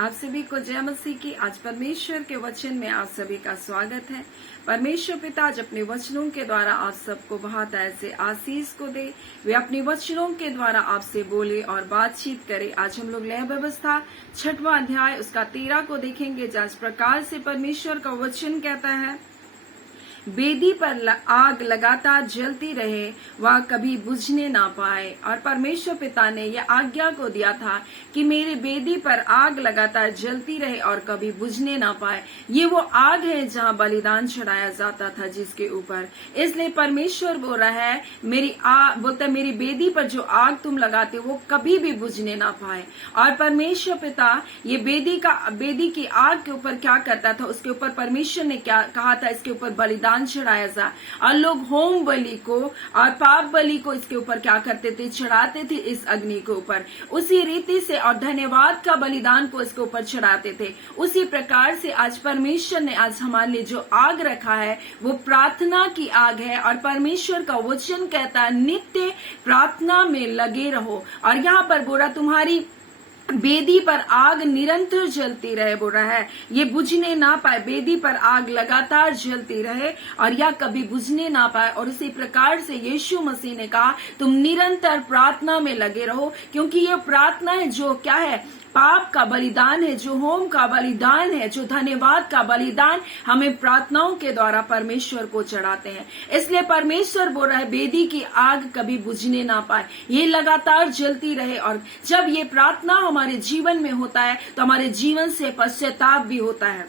आप सभी को जय मसीह की। आज परमेश्वर के वचन में आप सभी का स्वागत है। परमेश्वर पिता आज अपने वचनों के द्वारा आप सबको बहुत ऐसे आशीष को दे, वे अपने वचनों के द्वारा आपसे बोले और बातचीत करे। आज हम लोग लय व्यवस्था 6वां अध्याय उसका 13 को देखेंगे। जिस प्रकार से परमेश्वर का वचन कहता है, वेदी पर आग लगातार जलती रहे, वह कभी बुझने ना पाए। और परमेश्वर पिता ने यह आज्ञा को दिया था कि मेरे वेदी पर आग लगातार जलती रहे और कभी बुझने ना पाए। ये वो आग है जहाँ बलिदान चढ़ाया जाता था जिसके ऊपर। इसलिए परमेश्वर बोल रहा है, बोलता है मेरी वेदी पर जो आग तुम लगाते हो वो कभी भी बुझने ना पाए। और परमेश्वर पिता ये वेदी की आग के ऊपर क्या करता था, उसके ऊपर परमेश्वर ने क्या कहा था, इसके ऊपर बलिदान चढ़ाया जा। और लोग होम बलि को और पाप बलि को इसके ऊपर क्या करते थे, चढ़ाते थे इस अग्नि के ऊपर। उसी रीति से और धन्यवाद का बलिदान को इसके ऊपर चढ़ाते थे। उसी प्रकार से आज परमेश्वर ने आज हमारे लिए जो आग रखा है वो प्रार्थना की आग है। और परमेश्वर का वचन कहता है नित्य प्रार्थना में लगे रहो। और यहाँ पर बोला तुम्हारी वेदी पर आग निरंतर जलती रहे, बोल रहा है ये बुझने ना पाए। वेदी पर आग लगातार जलती रहे और यह कभी बुझने ना पाए। और इसी प्रकार से यीशु मसीह ने कहा तुम निरंतर प्रार्थना में लगे रहो, क्योंकि ये प्रार्थना है जो क्या है, पाप का बलिदान है, जो होम का बलिदान है, जो धन्यवाद का बलिदान हमें प्रार्थनाओं के द्वारा परमेश्वर को चढ़ाते हैं। इसलिए परमेश्वर बोल रहा है वेदी की आग कभी बुझने ना पाए, ये लगातार जलती रहे। और जब ये प्रार्थना हमारे जीवन में होता है तो हमारे जीवन से पश्चाताप भी होता है।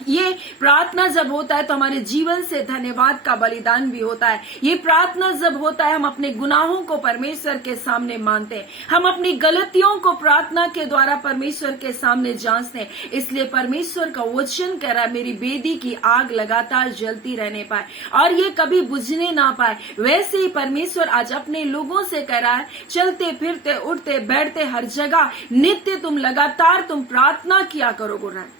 ये प्रार्थना जब होता है तो हमारे जीवन से धन्यवाद का बलिदान भी होता है। ये प्रार्थना जब होता है हम अपने गुनाहों को परमेश्वर के सामने मानते हैं, हम अपनी गलतियों को प्रार्थना के द्वारा परमेश्वर के सामने जांचते हैं। इसलिए परमेश्वर का वचन कह रहा है मेरी वेदी की आग लगातार जलती रहने पाए और ये कभी बुझने ना पाए। वैसे ही परमेश्वर आज अपने लोगों से कह रहा है चलते फिरते उठते बैठते हर जगह नित्य तुम लगातार तुम प्रार्थना किया करो। बोल रहा है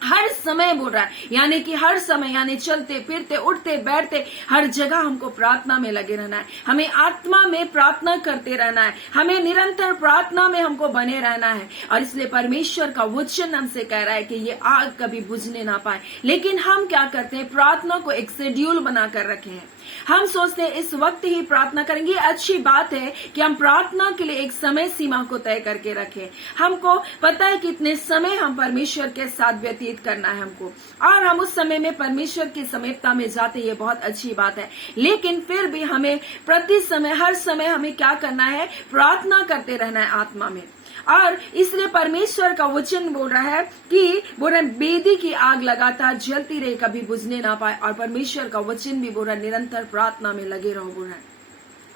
हर समय, बोल रहा है यानी कि हर समय, यानी चलते फिरते उठते बैठते हर जगह हमको प्रार्थना में लगे रहना है। हमें आत्मा में प्रार्थना करते रहना है, हमें निरंतर प्रार्थना में हमको बने रहना है। और इसलिए परमेश्वर का वचन हमसे कह रहा है कि ये आग कभी बुझने ना पाए। लेकिन हम क्या करते हैं, प्रार्थना को एक शेड्यूल बनाकर रखे हैं। हम सोचते हैं इस वक्त ही प्रार्थना करेंगे। अच्छी बात है कि हम प्रार्थना के लिए एक समय सीमा को तय करके रखें। हमको पता है कितने समय हम परमेश्वर के साथ व्यतीत करना है हमको, और हम उस समय में परमेश्वर की समीपता में जाते, ये बहुत अच्छी बात है। लेकिन फिर भी हमें प्रति समय हर समय हमें क्या करना है, प्रार्थना करते रहना है आत्मा में। और इसलिए परमेश्वर का वचन बोल रहा है कि बोल रहा है वेदी की आग लगातार जलती रहे कभी बुझने ना पाए। और परमेश्वर का वचन भी बोल रहा है निरंतर प्रार्थना में लगे रहो, बोल रहा है।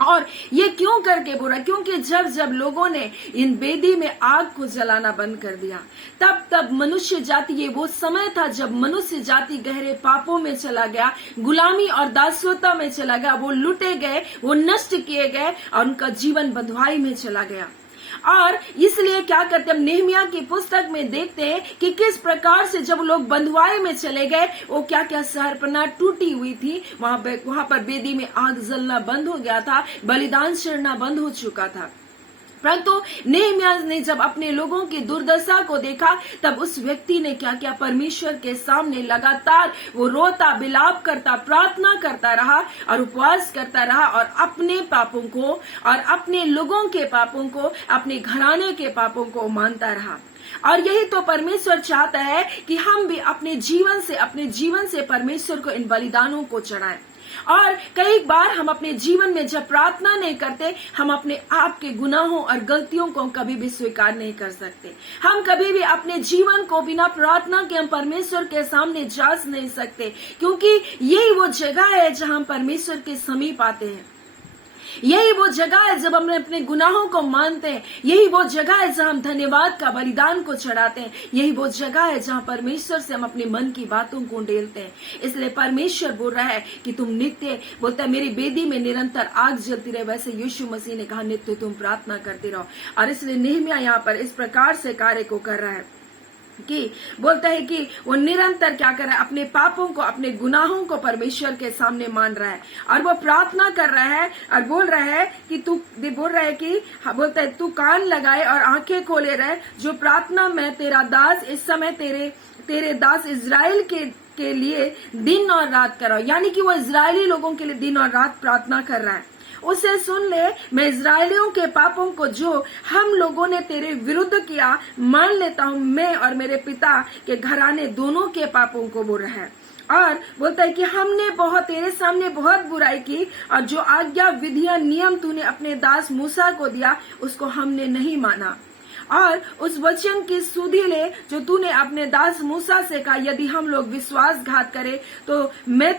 और ये क्यों करके बोल रहा है, क्योंकि जब जब लोगों ने इन वेदी में आग को जलाना बंद कर दिया तब मनुष्य जाति, ये वो समय था जब मनुष्य जाति गहरे पापों में चला गया, गुलामी और दासत्व में चला गया, वो लुटे गए, वो नष्ट किए गए और उनका जीवन बंधुआई में चला गया। और इसलिए क्या करते हम नेहमिया की पुस्तक में देखते हैं कि किस प्रकार से जब लोग बंधुआई में चले गए, वो क्या क्या शहरपनाह टूटी हुई थी, वहां पर वेदी में आग जलना बंद हो गया था, बलिदान चढ़ना बंद हो चुका था। परंतु नेहमिया ने जब अपने लोगों की दुर्दशा को देखा तब उस व्यक्ति ने क्या किया, परमेश्वर के सामने लगातार वो रोता बिलाप करता प्रार्थना करता रहा और उपवास करता रहा और अपने पापों को और अपने लोगों के पापों को, अपने घराने के पापों को मानता रहा। और यही तो परमेश्वर चाहता है कि हम भी अपने जीवन से परमेश्वर को इन बलिदानों को चढ़ाएं। और कई बार हम अपने जीवन में जब प्रार्थना नहीं करते, हम अपने आप के गुनाहों और गलतियों को कभी भी स्वीकार नहीं कर सकते। हम कभी भी अपने जीवन को बिना प्रार्थना के हम परमेश्वर के सामने जांच नहीं सकते, क्योंकि यही वो जगह है जहां हम परमेश्वर के समीप आते हैं। यही वो जगह है जब हम अपने गुनाहों को मानते हैं। यही वो जगह है जहां हम धन्यवाद का बलिदान को चढ़ाते हैं। यही वो जगह है जहां परमेश्वर से हम अपने मन की बातों को डेलते हैं। इसलिए परमेश्वर बोल रहा है कि तुम नित्य, बोलता है मेरी वेदी में निरंतर आग जलती रहे, वैसे यीशु मसीह ने कहा नित्य तुम प्रार्थना करते रहो। और इसलिए नेहमिया यहाँ पर इस प्रकार से कार्य को कर रहा है। कि बोलता है कि वो निरंतर क्या कर रहा है, अपने पापों को, अपने गुनाहों को परमेश्वर के सामने मान रहा है और वो प्रार्थना कर रहा है और बोल रहा है कि बोलता है तू कान लगाए और आंखें खोले रहे, जो प्रार्थना मैं तेरा दास इस समय तेरे दास इजराइल के लिए दिन और रात कर रहा हूं। यानी कि वो इजरायली लोगों के लिए दिन और रात प्रार्थना कर रहा है। उसे सुन ले, मैं इजरायलियों के पापों को जो हम लोगों ने तेरे विरुद्ध किया मान लेता हूं। मैं और मेरे पिता के घराने दोनों के पापों को बोल रहा है और बोलता है कि हमने तेरे सामने बहुत बुराई की और जो आज्ञा विधियां नियम तूने अपने दास मूसा को दिया उसको हमने नहीं माना। और उस वचन की सुधि ले जो तूने अपने दास मूसा से कहा, यदि हम लोग विश्वासघात करें तो मैं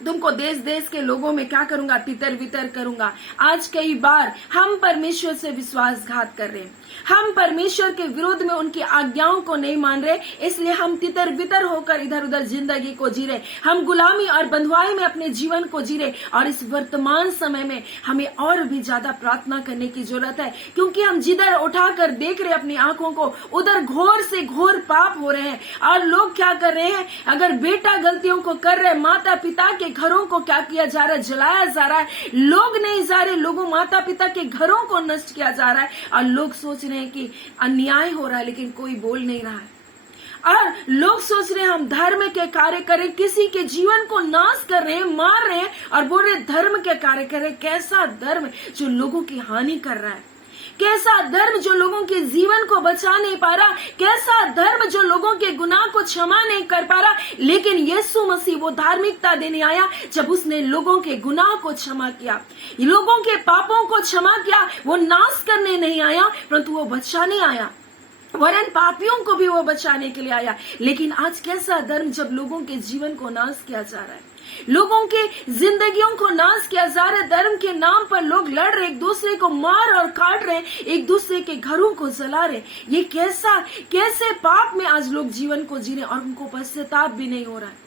तुमको देश देश के लोगों में क्या करूंगा, तितर बितर करूंगा। आज कई बार हम परमेश्वर से विश्वासघात कर रहे हैं, हम परमेश्वर के विरोध में उनकी आज्ञाओं को नहीं मान रहे, इसलिए हम तितर बितर होकर इधर उधर जिंदगी को जी रहे, हम गुलामी और बंधुआई में अपने जीवन को जी रहे। और इस वर्तमान समय में हमें और भी ज्यादा प्रार्थना करने की जरूरत है, क्योंकि हम जिधर उठाकर देख रहे अपनी आंखों को, उधर घोर से घोर पाप हो रहे हैं। और लोग क्या कर रहे हैं, अगर बेटा गलतियों को कर रहे, माता पिता के घरों को क्या किया जा रहा है, जलाया जा रहा है। लोग नहीं जा रहे, लोगों माता पिता के घरों को नष्ट किया जा रहा है और लोग सोच रहे हैं कि अन्याय हो रहा है, लेकिन कोई बोल नहीं रहा है। और लोग सोच रहे हैं हम धर्म के कार्य करें, किसी के जीवन को नाश कर रहे हैं, मार रहे हैं और बोल रहे धर्म के कार्य करें। कैसा धर्म जो लोगों की हानि कर रहा है, कैसा धर्म जो लोगों के जीवन को बचा नहीं पा रहा, कैसा धर्म जो लोगों के गुनाह को क्षमा नहीं कर पा रहा। लेकिन यीशु मसीह वो धार्मिकता देने आया जब उसने लोगों के गुनाह को क्षमा किया, लोगों के पापों को क्षमा किया। वो नाश करने नहीं आया, परंतु वो बचाने आया, वरन पापियों को भी वो बचाने के लिए आया। लेकिन आज कैसा धर्म जब लोगों के जीवन को नाश किया जा रहा है, लोगों के जिंदगियों को नाश किया जा रहा है। धर्म के नाम पर लोग लड़ रहे, एक दूसरे को मार और काट रहे, एक दूसरे के घरों को जला रहे। ये कैसे पाप में आज लोग जीवन को जी रहे और उनको पश्चाताप भी नहीं हो रहा है।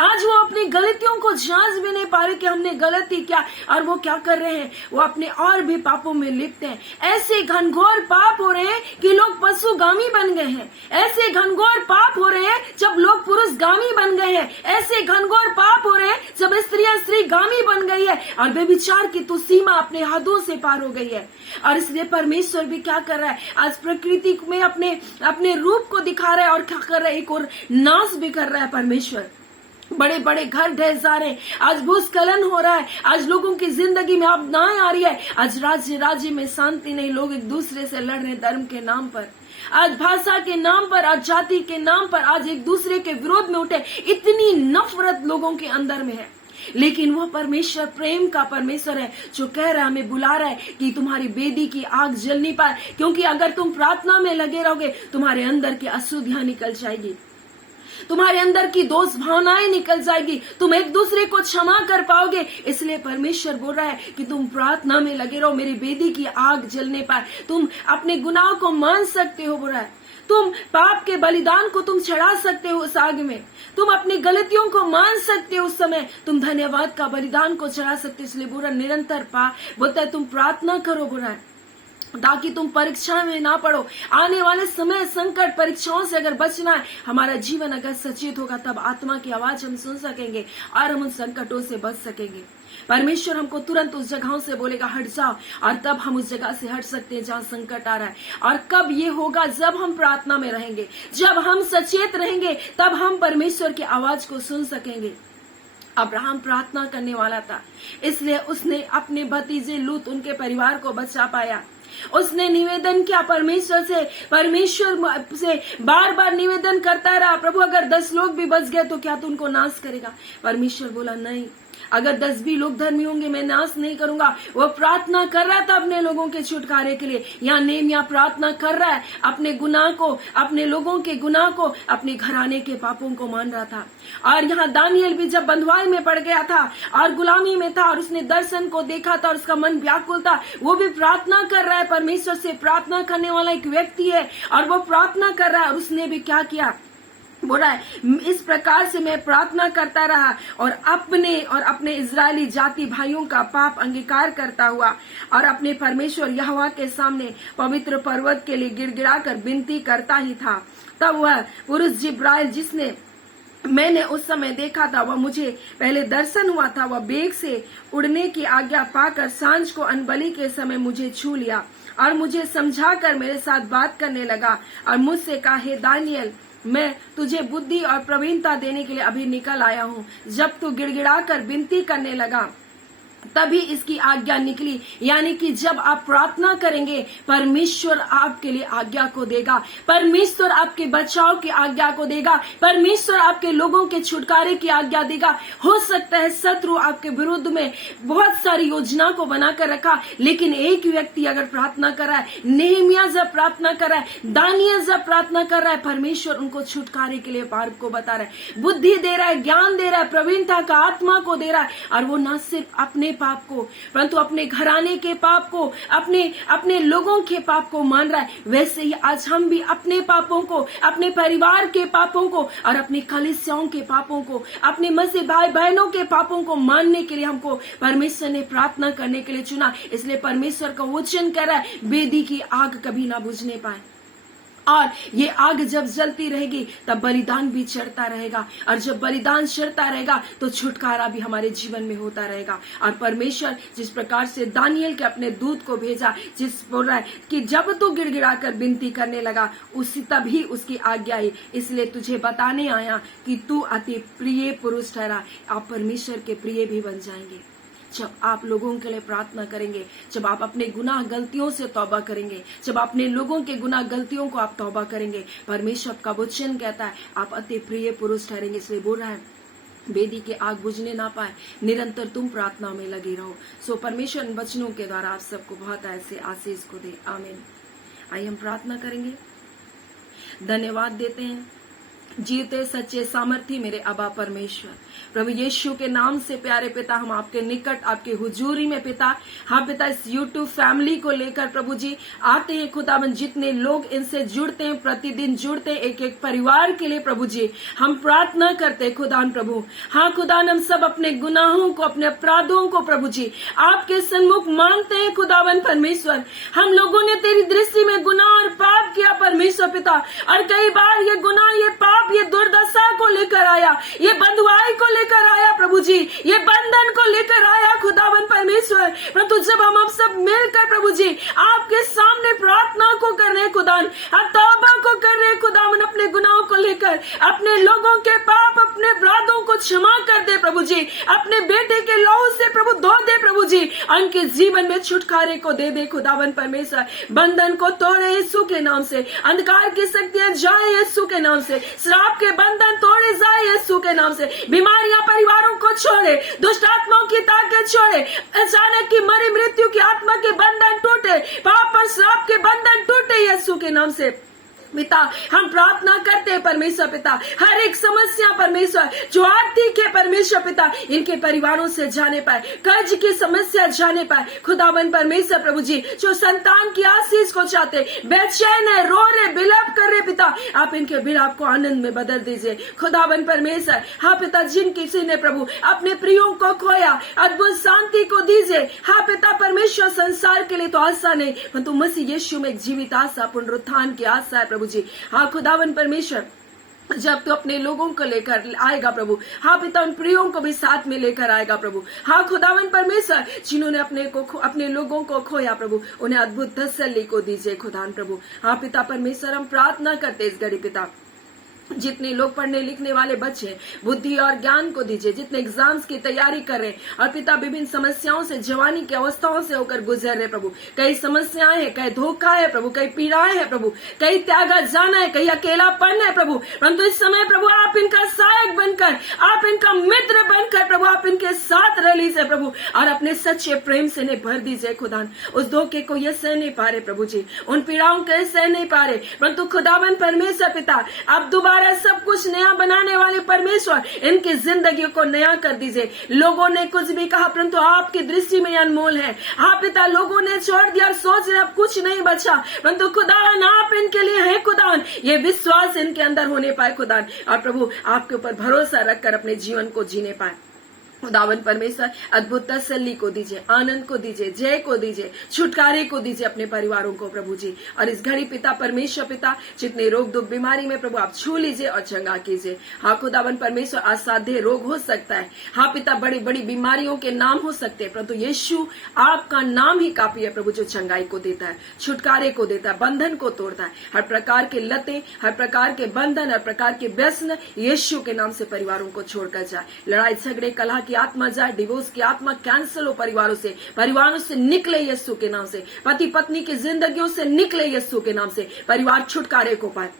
आज वो अपनी गलतियों को जांच भी नहीं पा रहे कि हमने गलती क्या, और वो क्या कर रहे हैं, वो अपने और भी पापों में लिप्त हैं। ऐसे घनघोर पाप हो रहे हैं कि लोग पशुगामी बन गए हैं। ऐसे घनघोर पाप हो रहे हैं जब लोग पुरुषगामी बन गए हैं। ऐसे घनघोर पाप हो रहे हैं जब स्त्रियां स्त्रीगामी बन गई है और बेविचार की तो सीमा अपने हदों से पार हो गई है। और इसलिए परमेश्वर भी क्या कर रहा है, आज प्रकृति में अपने रूप को दिखा रहा है और क्या कर रहा है, एक और नाश भी कर रहा है परमेश्वर। बड़े बड़े घर ढह जा रहे हैं, आज भूस्खलन हो रहा है, आज लोगों की जिंदगी में आपदाएं आ रही है, आज राज्य में शांति नहीं, लोग एक दूसरे से लड़ रहे धर्म के नाम पर, आज भाषा के नाम पर, आज जाति के नाम पर, आज एक दूसरे के विरोध में उठे। इतनी नफरत लोगों के अंदर में है। लेकिन वह परमेश्वर प्रेम का परमेश्वर है जो कह रहा है, हमें बुला रहा है कि तुम्हारी वेदी की आग जल नहीं पाए, क्योंकि अगर तुम प्रार्थना में लगे रहोगे तुम्हारे अंदर की अशुद्धियां निकल जाएगी, तुम्हारे अंदर की दोष भावनाएं निकल जाएगी, तुम एक दूसरे को क्षमा कर पाओगे। इसलिए परमेश्वर बोल रहा है कि तुम प्रार्थना में लगे रहो, मेरी वेदी की आग जलने पाए। तुम अपने गुनाह को मान सकते हो, बोल रहा है तुम पाप के बलिदान को तुम चढ़ा सकते हो उस आग में, तुम अपनी गलतियों को मान सकते हो, उस समय तुम धन्यवाद का बलिदान को चढ़ा सकते हो। इसलिए बोल रहा निरंतर बोलता है तुम प्रार्थना करो, बोल रहा है ताकि तुम परीक्षा में ना पड़ो। आने वाले समय संकट परीक्षाओं से अगर बचना है, हमारा जीवन अगर सचेत होगा, तब आत्मा की आवाज हम सुन सकेंगे और हम उन संकटों से बच सकेंगे। परमेश्वर हमको तुरंत उस जगहों से बोलेगा हट जाओ, और तब हम उस जगह से हट सकते हैं जहाँ संकट आ रहा है। और कब ये होगा, जब हम प्रार्थना में रहेंगे, जब हम सचेत रहेंगे, तब हम परमेश्वर की आवाज को सुन सकेंगे। अब्राहम प्रार्थना करने वाला था, इसलिए उसने अपने भतीजे लूत, उनके परिवार को बचा पाया। उसने निवेदन किया परमेश्वर से बार बार निवेदन करता रहा, प्रभु अगर 10 लोग भी बच गए तो क्या तू उनको नाश करेगा? परमेश्वर बोला नहीं, अगर 10 भी लोग धर्मी होंगे मैं नाश नहीं करूंगा। वो प्रार्थना कर रहा था अपने लोगों के छुटकारे के लिए। यहाँ नेमिया प्रार्थना कर रहा है अपने गुनाह को, अपने लोगों के गुनाह को, अपने घराने के पापों को मान रहा था। और यहाँ दानियल भी जब बंधुआई में पड़ गया था और गुलामी में था और उसने दर्शन को देखा था और उसका मन व्याकुल था, वो भी प्रार्थना कर रहा है परमेश्वर से। प्रार्थना करने वाला एक व्यक्ति है और वो प्रार्थना कर रहा है। और उसने भी क्या किया, बोल रहा है, इस प्रकार से मैं प्रार्थना करता रहा और अपने इजरायली जाति भाइयों का पाप अंगीकार करता हुआ और अपने परमेश्वर यहोवा के सामने पवित्र पर्वत के लिए गिड़गिड़ाकर विनती करता ही था। तब वह पुरुष जिब्राइल जिसने मैंने उस समय देखा था, वह मुझे पहले दर्शन हुआ था, वह बेग से उड़ने की आज्ञा पाकर सांझ को अनबली के समय मुझे छू लिया और मुझे समझाकर मेरे साथ बात करने लगा और मुझसे कहा, हे दानियल, मैं तुझे बुद्धि और प्रवीणता देने के लिए अभी निकल आया हूँ। जब तू गिड़गिड़ाकर विनती करने लगा तभी इसकी आज्ञा निकली, यानी कि जब आप प्रार्थना करेंगे परमेश्वर आपके लिए आज्ञा को देगा, परमेश्वर आपके बचाव की आज्ञा को देगा, परमेश्वर आपके लोगों के छुटकारे की आज्ञा देगा। हो सकता है शत्रु आपके विरुद्ध में बहुत सारी योजना को बनाकर रखा, लेकिन एक व्यक्ति अगर प्रार्थना कर रहा है, नेहमिया जब प्रार्थना कर रहा है, दानियल जब प्रार्थना कर रहा है, परमेश्वर उनको छुटकारे के लिए मार्ग को बता रहा है, बुद्धि दे रहा है, ज्ञान दे रहा है, प्रवीणता का आत्मा को दे रहा है। और वो न सिर्फ अपने पाप को परंतु अपने घराने के पाप को, अपने लोगों के पाप को मान रहा है। वैसे ही आज हम भी अपने पापों को, अपने परिवार के पापों को और अपने कलीसियाओं के पापों को, अपने मसीह भाई बहनों के पापों को मानने के लिए हमको परमेश्वर ने प्रार्थना करने के लिए चुना। इसलिए परमेश्वर का वचन कह रहा है, वेदी की आग कभी ना बुझने पाए, और ये आग जब जलती रहेगी तब बलिदान भी चढ़ता रहेगा, और जब बलिदान चढ़ता रहेगा तो छुटकारा भी हमारे जीवन में होता रहेगा। और परमेश्वर जिस प्रकार से दानियल के अपने दूत को भेजा, जिस बोल रहा है कि जब तू गिड़गिड़ाकर विनती करने लगा उसी तभी उसकी आज्ञा आई। इसलिए तुझे बताने आया कि तू अति प्रिय पुरुष ठहरा। आप परमेश्वर के प्रिय भी बन जाएंगे जब आप लोगों के लिए प्रार्थना करेंगे, जब आप अपने गुनाह गलतियों से तौबा करेंगे, जब अपने लोगों के गुनाह गलतियों को आप तौबा करेंगे। परमेश्वर का वचन कहता है आप अति प्रिय पुरुष ठहरेंगे। इसलिए बोल रहा है वेदी की आग बुझने ना पाए, निरंतर तुम प्रार्थना में लगे रहो। सो परमेश्वर इन वचनों के द्वारा आप सबको बहुत ऐसे आशीष को दे। आमीन। आइए हम प्रार्थना करेंगे। धन्यवाद देते हैं जीते सच्चे सामर्थी मेरे अबा परमेश्वर, प्रभु यीशु के नाम से प्यारे पिता, हम आपके निकट आपके हुजूरी में पिता, हाँ पिता, इस यूट्यूब फैमिली को लेकर प्रभु जी आते हैं खुदावन। जितने लोग इनसे जुड़ते हैं, प्रतिदिन जुड़ते हैं, एक एक परिवार के लिए प्रभु जी हम प्रार्थना करते हैं खुदान प्रभु। हाँ खुदान, हम सब अपने गुनाहों को, अपने अपराधों को प्रभु जी आपके सन्मुख मानते हैं खुदावन परमेश्वर। हम लोगों ने तेरी दृष्टि में गुनाह और पाप किया परमेश्वर पिता, और कई बार ये गुनाह, ये पाप, ये दुर्दशा को लेकर आया, ये बंधुआई को लेकर आया प्रभु जी, ये बंधन को लेकर आया खुदावन परमेश्वर। परंतु जब हम सब मिलकर प्रभु जी आपके सामने प्रार्थना को कर रहे खुदान, तौबा को कर रहे खुदावन, अपने गुनाहों को लेकर, अपने लोगों के पाप, अपने अपराधों को क्षमा कर दे प्रभु जी, अपने बेटे के लहू से प्रभु धो दे प्रभु जी, उनके जीवन में छुटकारे को दे दे खुदावन परमेश्वर। बंधन को तोड़े यीशु के नाम से, अंधकार की शक्तियां जाए यीशु के नाम से, श्राप के बंधन तोड़े जाए यीशु के नाम से, बीमारियां परिवारों को छोड़े, दुष्ट आत्माओं की ताकत छोड़े, अचानक की मरी मृत्यु की आत्मा के बंधन टूटे, पाप और श्राप के बंधन टूटे यीशु के नाम से। पिता हम प्रार्थना करते हैं परमेश्वर पिता, हर एक समस्या परमेश्वर जो आर्थिक है परमेश्वर पिता, इनके परिवारों से जाने पाए, कर्ज की समस्या जाने पाए खुदावन परमेश्वर प्रभु जी, जो संतान की आशीष को चाहते, बेचैन है, रो रहे, विलाप कर रहे पिता, आप इनके विलाप को आनंद में बदल दीजिए खुदावन परमेश्वर। हाँ पिता, जिन किसी ने प्रभु अपने प्रियों को खोया, अद्भुत शांति को दीजिए। हाँ पिता परमेश्वर, संसार के लिए तो आशा नहीं, परंतु मसीह यीशु में एक जीवित आशा, पुनरुत्थान की आशा है प्रभु जी। हाँ खुदावन परमेश्वर, जब तो अपने लोगों को लेकर आएगा प्रभु, हाँ पिता उन प्रियों को भी साथ में लेकर आएगा प्रभु। हाँ खुदावन परमेश्वर, जिन्होंने अपने लोगों को खोया प्रभु, उन्हें अद्भुत तसल्ली को दीजिए खुदान प्रभु। हाँ पिता परमेश्वर, हम प्रार्थना करते इस घड़ी पिता, जितने लोग पढ़ने लिखने वाले बच्चे, बुद्धि और ज्ञान को दीजिए, जितने एग्जाम्स की तैयारी कर रहे हैं, और पिता विभिन्न समस्याओं से, जवानी की अवस्थाओं से होकर गुजर रहे प्रभु, कई समस्याएं हैं, कई धोखा है प्रभु, कई पीड़ाएं है प्रभु, कई त्यागा जाना है, कई अकेलापन है प्रभु, परंतु इस समय प्रभु आप इनका सहायक बनकर, आप इनका मित्र बनकर प्रभु आप इनके साथ रह लीजिए प्रभु, और अपने सच्चे प्रेम से इन्हें भर दीजिए खुदान। उस धोखे को ये सह नहीं पा रहे प्रभु जी, उन पीड़ाओं को ये सह नहीं पा रहे, परंतु खुदावन परमेश्वर पिता आप दोबारा सब कुछ नया बनाने वाले परमेश्वर, इनकी जिंदगी को नया कर दीजिए। लोगों ने कुछ भी कहा, परंतु आपकी दृष्टि में अनमोल है। हाँ पिता, लोगों ने छोड़ दिया, सोच रहे अब कुछ नहीं बचा, परंतु खुदावन आप इनके लिए है खुदावन, ये विश्वास इनके अंदर होने पाए खुदा, और प्रभु आपके ऊपर भरोसा रखकर अपने जीवन को जीने पाए। खुदावन परमेश्वर अद्भुत तसल्ली को दीजिए, आनंद को दीजिए, जय को दीजिए, छुटकारे को दीजिए अपने परिवारों को प्रभु जी। और इस घड़ी पिता परमेश्वर पिता जितने रोग दुख बीमारी में प्रभु आप छू लीजिए और चंगा कीजिए। हाँ खुदावन परमेश्वर असाध्य रोग हो सकता है, हाँ पिता बड़ी बड़ी बीमारियों के नाम हो सकते हैं, परंतु यीशु आपका नाम ही काफी है प्रभु, जो चंगाई को देता है, छुटकारे को देता है, बंधन को तोड़ता है। हर प्रकार के लते, हर प्रकार के बंधन, हर प्रकार के व्यसन यीशु के नाम से परिवारों को छोड़कर जाए। लड़ाई झगड़े कलह की आत्मा जाए, डिवोर्स की आत्मा कैंसिल हो परिवारों से निकले यीशु के नाम से, पति पत्नी की जिंदगियों से निकले यीशु के नाम से, परिवार छुटकारे को पाए।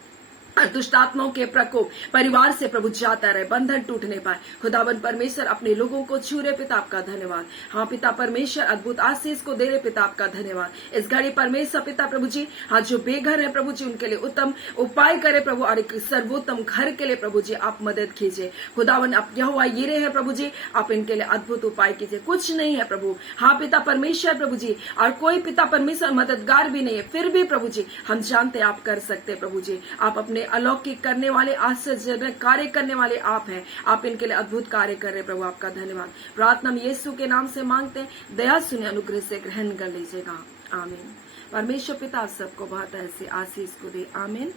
दुष्ट आत्माओं के प्रकोप परिवार से प्रभु जाता रहे, बंधन टूटने पाए। खुदावन परमेश्वर अपने लोगों को छू रहे पिता आपका धन्यवाद। हाँ पिता परमेश्वर अद्भुत आशीष को दे रहे पिता आपका धन्यवाद। इस घड़ी परमेश्वर पिता प्रभु जी, हाँ जो बेघर है प्रभु जी उनके लिए उत्तम उपाय करे प्रभु, और एक सर्वोत्तम घर के लिए प्रभु जी आप मदद कीजिए। खुदावन आप यहोवा यिरे है प्रभु जी, आप इनके लिए अद्भुत उपाय कीजिए। कुछ नहीं है प्रभु, हाँ पिता परमेश्वर प्रभु जी, और कोई पिता परमेश्वर मददगार भी नहीं है, फिर भी प्रभु जी हम जानते आप कर सकते प्रभु जी। आप अपने अलौकिक करने वाले, आश्चर्यजनक कार्य करने वाले आप हैं। आप इनके लिए अद्भुत कार्य कर रहे प्रभु, आपका धन्यवाद। प्रार्थना हम यीशु के नाम से मांगते हैं, दया सुने, अनुग्रह से ग्रहण कर लीजिएगा, आमीन। परमेश्वर पिता सबको बहुत ऐसी आशीष को दे, आमीन।